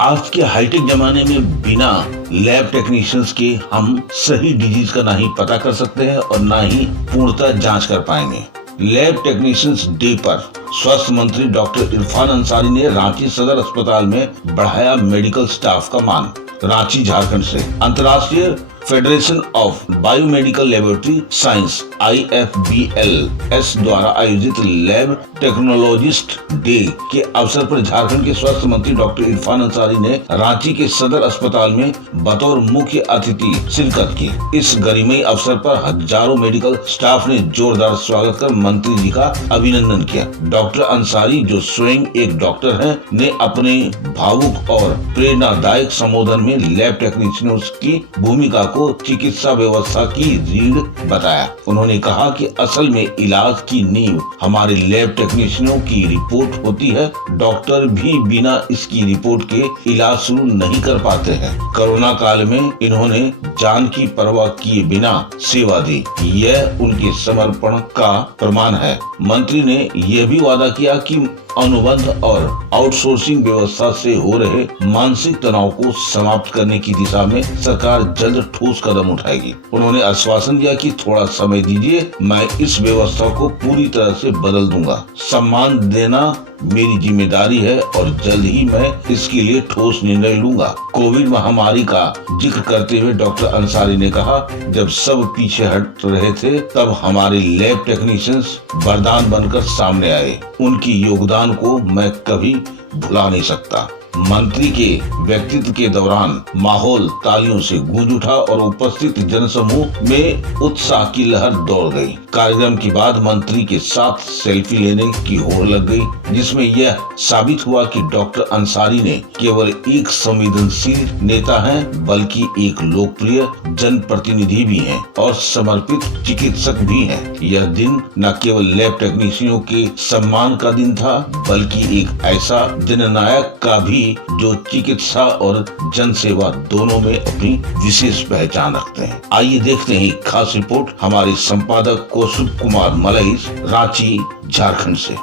आज के हाईटेक जमाने में बिना लैब टेक्नीशियंस के हम सही डिजीज का ना ही पता कर सकते हैं और ना ही पूर्णतः जांच कर पाएंगे। लैब टेक्नीशियंस डे पर स्वास्थ्य मंत्री डॉक्टर इरफान अंसारी ने रांची सदर अस्पताल में बढ़ाया मेडिकल स्टाफ का मान। रांची झारखंड से अंतर्राष्ट्रीय federation of biomedical laboratory science IFBLS द्वारा आयोजित लैब टेक्नोलॉजिस्ट डे के अवसर पर झारखंड के स्वास्थ्य मंत्री डॉक्टर इरफान अंसारी ने रांची के सदर अस्पताल में बतौर मुख्य अतिथि शिरकत की। इस गरिमाई अवसर पर हजारों मेडिकल स्टाफ ने जोरदार स्वागत कर मंत्री जी का अभिनंदन किया। डॉक्टर अंसारी, जो स्वयं एक डॉक्टर हैं, ने अपने भावुक और प्रेरणादायक संबोधन में लैब टेक्नीशियंस की भूमिका को चिकित्सा व्यवस्था की रीढ़ बताया। उन्होंने कहा कि असल में इलाज की नींव हमारे लैब टेक्नीशियनों की रिपोर्ट होती है। डॉक्टर भी बिना इसकी रिपोर्ट के इलाज शुरू नहीं कर पाते हैं। कोरोना काल में इन्होंने जान की परवाह किए बिना सेवा दी, यह उनके समर्पण का प्रमाण है। मंत्री ने यह भी वादा किया कि अनुबंध और आउटसोर्सिंग व्यवस्था से हो रहे मानसिक तनाव को समाप्त करने की दिशा में सरकार जल्द ठोस कदम उठाएगी। उन्होंने आश्वासन दिया कि थोड़ा समय दीजिए, मैं इस व्यवस्था को पूरी तरह से बदल दूंगा। सम्मान देना मेरी जिम्मेदारी है और जल्द ही मैं इसके लिए ठोस निर्णय लूंगा। कोविड महामारी का जिक्र करते हुए डॉक्टर अंसारी ने कहा, जब सब पीछे हट रहे थे तब हमारे लैब टेक्नीशियंस वरदान बनकर सामने आए। उनकी योगदान को मैं कभी भुला नहीं सकता। मंत्री के व्यक्तित्व के दौरान माहौल तालियों से गूंज उठा और उपस्थित जनसमूह में उत्साह की लहर दौड़ गई। कार्यक्रम के बाद मंत्री के साथ सेल्फी लेने की होड़ लग गई, जिसमें यह साबित हुआ कि डॉक्टर अंसारी ने केवल एक संवेदनशील नेता हैं, बल्कि एक लोकप्रिय जनप्रतिनिधि भी हैं और समर्पित चिकित्सक भी हैं। यह दिन न केवल लैब टेक्नीशियनों के सम्मान का दिन था, बल्कि एक ऐसा जननायक का भी जो चिकित्सा और जन सेवा दोनों में अपनी विशेष पहचान रखते हैं। आइए देखते हैं एक खास रिपोर्ट हमारे संपादक कौशिक कुमार मलई, रांची, झारखंड से।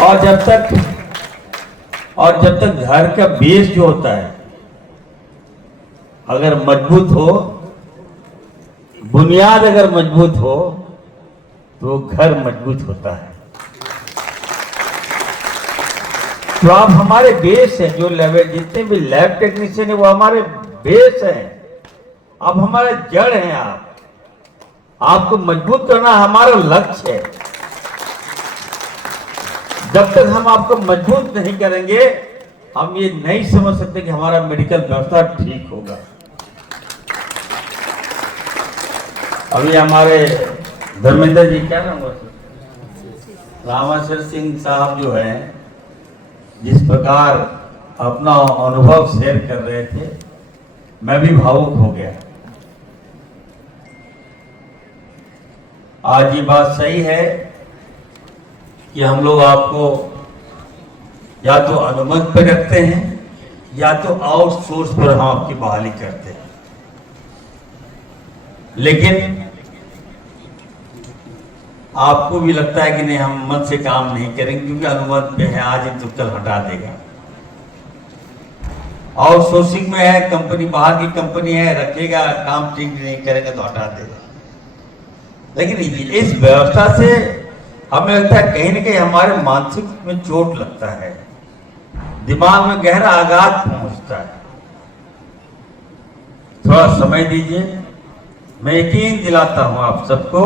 और जब तक घर का बेस जो होता है अगर मजबूत हो, बुनियाद अगर मजबूत हो तो घर मजबूत होता है। तो आप हमारे बेस हैं, जो लेवल जितने भी लैब टेक्नीशियन है वो हमारे बेस हैं। आप हमारे जड़ हैं। आपको मजबूत करना हमारा लक्ष्य है। जब तक हम आपको मजबूत नहीं करेंगे, हम ये नहीं समझ सकते कि हमारा मेडिकल व्यवस्था ठीक होगा। अभी हमारे धर्मेंद्र जी, क्या नाम है, रामेश्वर सिंह साहब जो है, जिस प्रकार अपना अनुभव शेयर कर रहे थे, मैं भी भावुक हो गया। आज ये बात सही है कि हम लोग आपको या तो अनुबंध पर रखते हैं या तो आउटसोर्स पर हम आपकी बहाली करते हैं, लेकिन आपको भी लगता है कि नहीं, हम मन से काम नहीं करेंगे क्योंकि अनुबंध पे है, आज तो कल हटा देगा। आउटसोर्सिंग में है, कंपनी बाहर की कंपनी है, रखेगा, काम ठीक नहीं करेगा तो हटा देगा। लेकिन इस व्यवस्था से हमें लगता है कहीं ना कहीं हमारे मानसिक में चोट लगता है, दिमाग में गहरा आघात पहुंचता है। थोड़ा समय दीजिए, मैं यकीन दिलाता हूं आप सबको,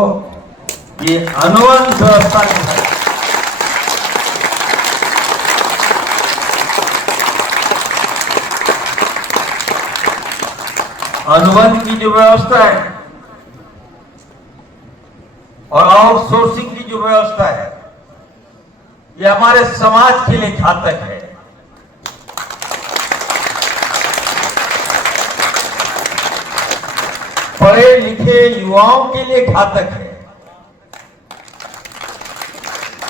ये अनुबंध व्यवस्था है, अनुबंध की जो व्यवस्था है और आउटसोर्सिंग की जो व्यवस्था है, ये हमारे समाज के लिए घातक है। पढ़े लिखे युवाओं के लिए घातक है।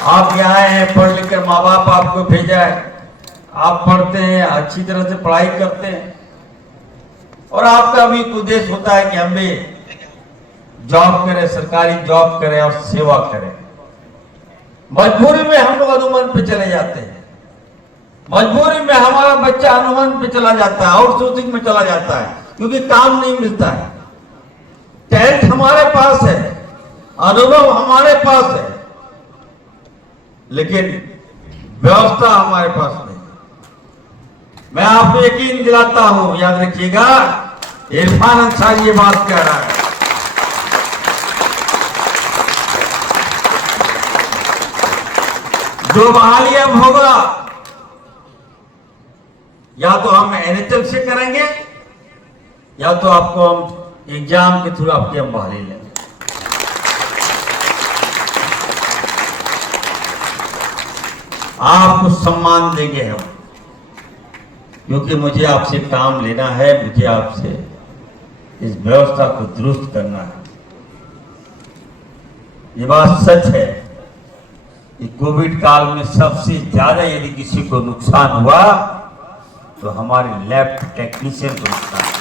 आप यहाँ हैं, पढ़ लिख कर माँ बाप आपको भेजा है, आप पढ़ते हैं, अच्छी तरह से पढ़ाई करते हैं और आपका भी उद्देश्य होता है कि हम भी जॉब करें, सरकारी जॉब करें और सेवा करें। मजबूरी में हम लोग अनुमान पे चले जाते हैं, मजबूरी में हमारा बच्चा अनुमान पे चला जाता है, आउटसोर्सिंग में चला जाता है, क्योंकि काम नहीं मिलता है। टैलेंट हमारे पास है, अनुभव हमारे पास है, लेकिन व्यवस्था हमारे पास नहीं। मैं आपको यकीन दिलाता हूं, याद रखिएगा, इरफान अंसारी ये बात कह रहा है। जो बहाली अब होगा, या तो हम एनएचएल से करेंगे, या तो आपको हम एग्जाम के थ्रू आपकी हम बहाली लेंगे। आपको सम्मान देंगे हम, क्योंकि मुझे आपसे काम लेना है, मुझे आपसे इस व्यवस्था को दुरुस्त करना है। ये बात सच है कि कोविड काल में सबसे ज्यादा यदि किसी को नुकसान हुआ तो हमारे लैब टेक्नीशियन को नुकसान हुआ।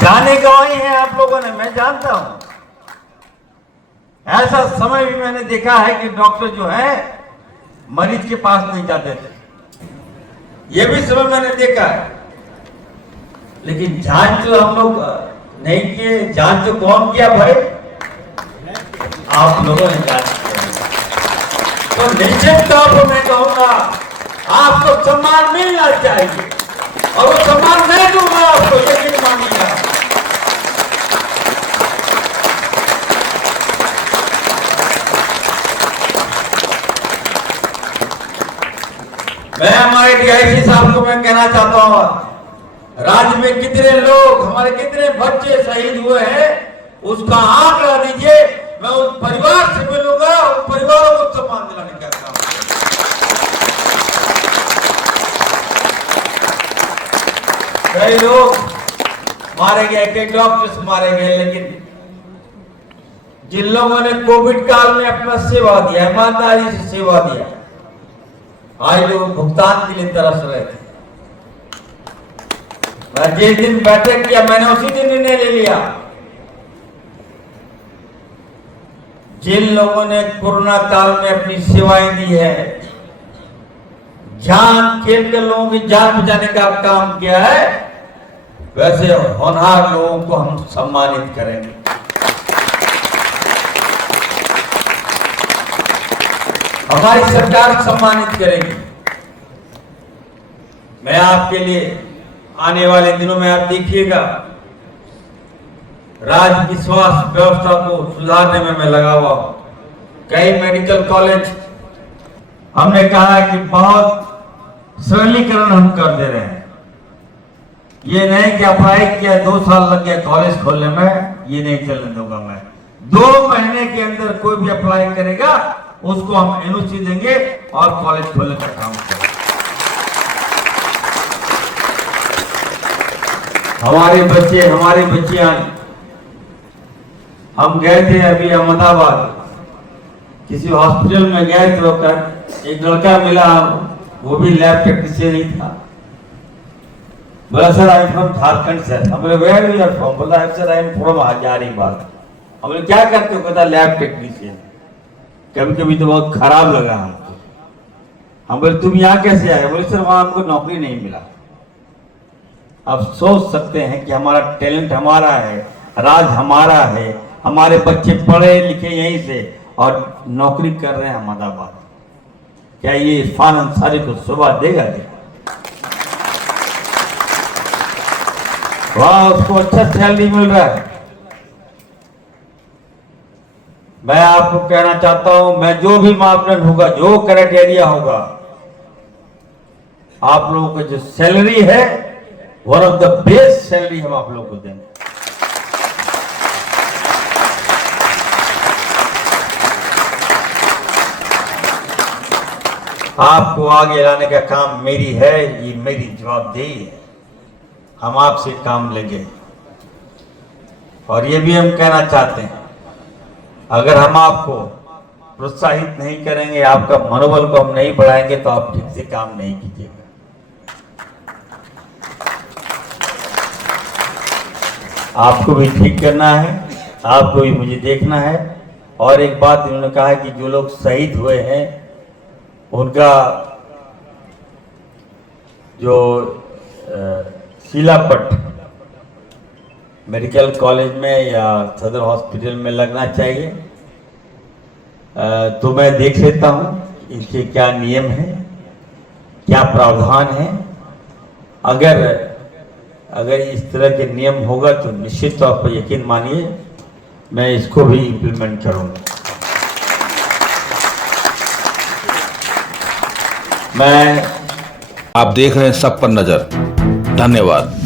जाने गवाही है आप लोगों ने, मैं जानता हूं। ऐसा समय भी मैंने देखा है कि डॉक्टर जो है मरीज के पास नहीं जाते थे, ये भी समय मैंने देखा है। लेकिन जांच तो हम लोग नहीं किए, जांच तो कौन किया भाई? आप लोगों ने जांच किया। तो निश्चित तौर पर मैं कहूंगा आपको सम्मान मिलना चाहिए, और वो सम्मान मैं दूंगा आपको, यकीन मानिएगा। मैं हमारे डीआईजी साहब को मैं कहना चाहता हूं, राज्य में कितने लोग, हमारे कितने बच्चे शहीद हुए हैं, उसका आंकड़ा दीजिए। मैं उस परिवार से मिलूंगा, उन परिवारों को सम्मान दिलाने का काम करूंगा। कई लोग मारे गए, कई डॉक्टर्स मारे गए, लेकिन जिन लोगों ने कोविड काल में अपना सेवा दिया, ईमानदारी से सेवा दिया, आज लोग भुगतान के लिए तरस रहे थे। मैं जिस दिन बैठक किया, मैंने उसी दिन निर्णय ले लिया। जिन लोगों ने कोरोना काल में अपनी सेवाएं दी है, जान खेल कर लोगों की जान बचाने का काम किया है, वैसे होनहार लोगों को हम सम्मानित करेंगे। हमारी सरकार सम्मानित करेगी। मैं आपके लिए आने वाले दिनों में, आप देखिएगा, राज्य की स्वास्थ्य व्यवस्था को सुधारने में मैं लगा हुआ हूं। कई मेडिकल कॉलेज हमने कहा है कि बहुत सरलीकरण हम कर दे रहे हैं। ये नहीं कि अप्लाई किया 2 साल लग गया कॉलेज खोलने में, ये नहीं चलने दूंगा मैं। 2 महीने के अंदर कोई भी अप्लाई करेगा, उसको हम एनओसी देंगे और कॉलेज खोलने का काम करेंगे। हमारे बच्चे, हमारी बच्चियां, हम गए थे अभी अहमदाबाद, किसी हॉस्पिटल में गए तो एक लड़का मिला, वो भी लैब टेक्नीशियन ही था। बोला sir I am from Jharkhand sir. हम बोले वेयर यू आर फ्रॉम? बोला sir I am from Hazaribagh. हम बोले क्या करते हो? कहता लैब टेक्नीशियन। कभी कभी तो बहुत खराब लगा हमको। हम बोले तुम यहाँ कैसे आए? बोले सर वहां हमको नौकरी नहीं मिला। आप सोच सकते हैं कि हमारा टैलेंट हमारा है, राज हमारा है, हमारे बच्चे पढ़े लिखे यहीं से और नौकरी कर रहे हैं अहमदाबाद। क्या ये इरफान अंसारी को शोभा देगा? वाह, उसको अच्छा सैलरी मिल रहा है। मैं आपको कहना चाहता हूं, मैं जो भी मापदंड होगा, जो क्राइटेरिया होगा, आप लोगों को जो सैलरी है, one of the best salary हम आप लोगों को देंगे। आपको आगे लाने का काम मेरी है, ये मेरी जवाबदेही है। हम आपसे काम लेंगे। और ये भी हम कहना चाहते हैं, अगर हम आपको प्रोत्साहित नहीं करेंगे, आपका मनोबल को हम नहीं बढ़ाएंगे, तो आप ठीक से काम नहीं कीजिएगा। आपको भी ठीक करना है, आपको भी मुझे देखना है। और एक बात इन्होंने कहा कि जो लोग शहीद हुए हैं उनका जो शिलापट मेडिकल कॉलेज में या सदर हॉस्पिटल में लगना चाहिए। तो मैं देख लेता हूँ इनके क्या नियम है, क्या प्रावधान है। अगर इस तरह के नियम होगा तो निश्चित तौर पर यकीन मानिए मैं इसको भी इम्प्लीमेंट करूँगा। मैं आप देख रहे हैं सब पर नजर। धन्यवाद।